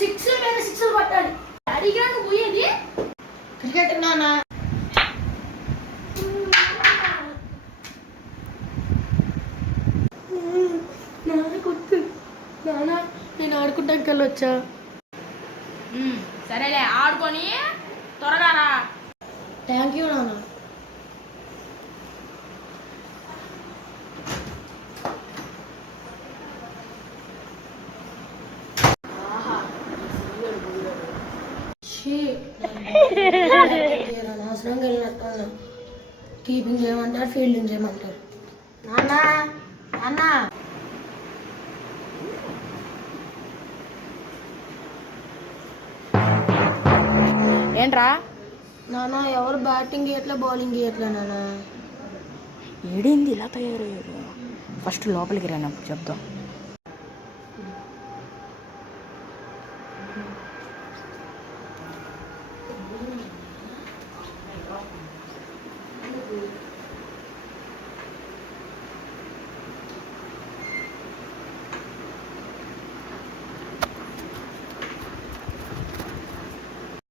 Six మీద six కొట్టాలి. అడిగా నువ్వు పోయేది క్రికెట్ నానా. నాన్న కొట్టు నానా, నేను ఆడుకుంటానికి వెళ్ళొచ్చా? సరేలే, ఆడుకొని త్వరగా రా. థ్యాంక్ యూ నాన్న. అవసరంగా వెళ్ళినట్టు కీపింగ్ చేయమంటారు, ఫీల్డింగ్ చేయమంటారు. నాన్న నాన్న ఏంట్రా? నాన్న ఎవరు బ్యాటింగ్ చేయట్లే, బౌలింగ్ చేయట్లే నాన్న. ఏడేంది ఇలా తయారయ్యారు? ఫస్ట్ లోపలికి రానప్పుడు చెప్దాం.